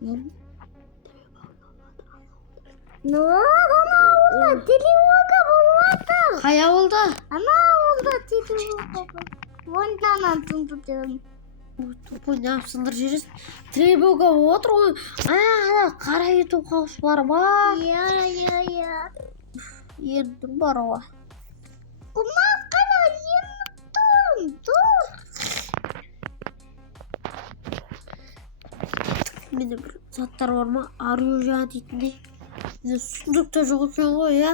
Ана ауылда тревога болыватыр. Қай ауылда? Ана ауылда тревога. Вондан тыңдадым. Тупой не yapsındır жүресің? Тревога отыр ғой. Ана қара ютуб қауыш бар ма? Иә. Енді бар ғой. Құман қара ентім. Тұр. Менде бір заттар бар ма? Ару жаңа дейтіндей. Менде сундукта жоқ екен ғой, иә?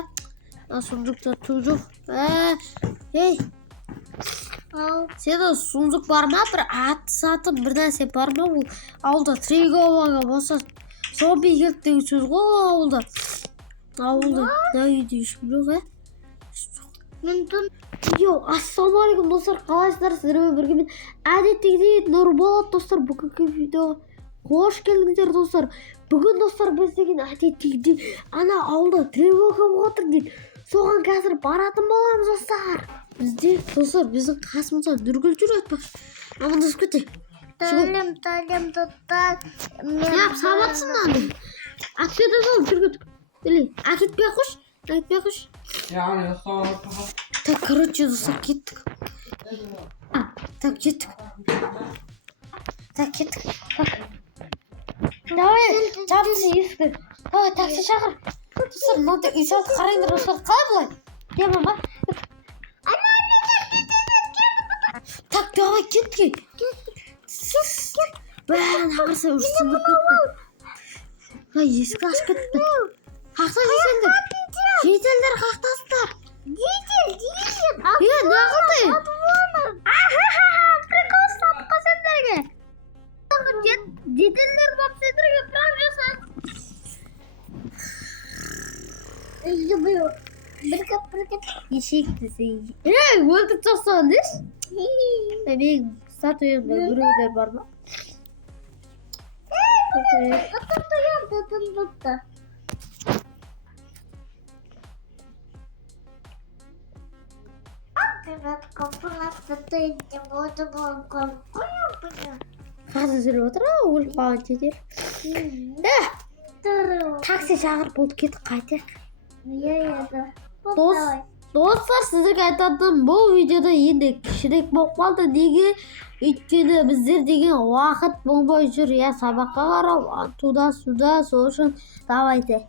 Сундукта түк жоқ. Ей, Ал. сенде сундук бар ма? Бір ат сатып бір нәрсе бар ма? Ол ауылда тревога болса зомби келді деген сөз ғой ауылда. Ауылда не үйде ешкім жоқ, иә? Мен түн. Ассалаумағалейкум достар, қалайсыздар? Сіздермен бірге мен әдеттегідей Нұрболат достар. Бүгінгі видеоға қош келдіңіздер достар. Бүгін достар біз деген әдеттегідей ана ауылда тревога болып отыр дейді. Соған қазір баратын боламыз достар. Бізде достар біздің қасымызда Нұргүл жүреді бақ. Амандасып кетейік. Талем тұттар. Ya sağlatsın lan. Akşede sol Nurgül. Öyle. Akitmeye koş. Yani sağ ol. Так, короче, достар кеттік. Так, кеттік. Давай, жабысы ескі. Давай, такси шақыр. Достар, мынандай үй салып қарайындар достар. Қалай бұлай? Я мама. Так, давай кеттік. Бән, ағырса үрсініп кетті. Ескі ашып кетті. Қақта жесеңдер. Жетелдер қақтасыздар. Дидел. Не қылды? Прикол сапқа сендерге. Диделер бап сендерге прав жасады. Люблю. Біркет. Ешекті сен. Өлтіп тастаған деш? Мен статуямда біреулер бар ма? Тұтты. Қазір жүріп отыр ау, өліп қалған жетер. Такси шақырып болды, кетіп қайтайық. Достар, сіздерге айтатыным, бұл видеода енді кішірек болып қалды. Неге? Өйткені біздер деген уақыт болмай жүр. Я сабаққа қарау, туда-сюда, сол үшін давайте.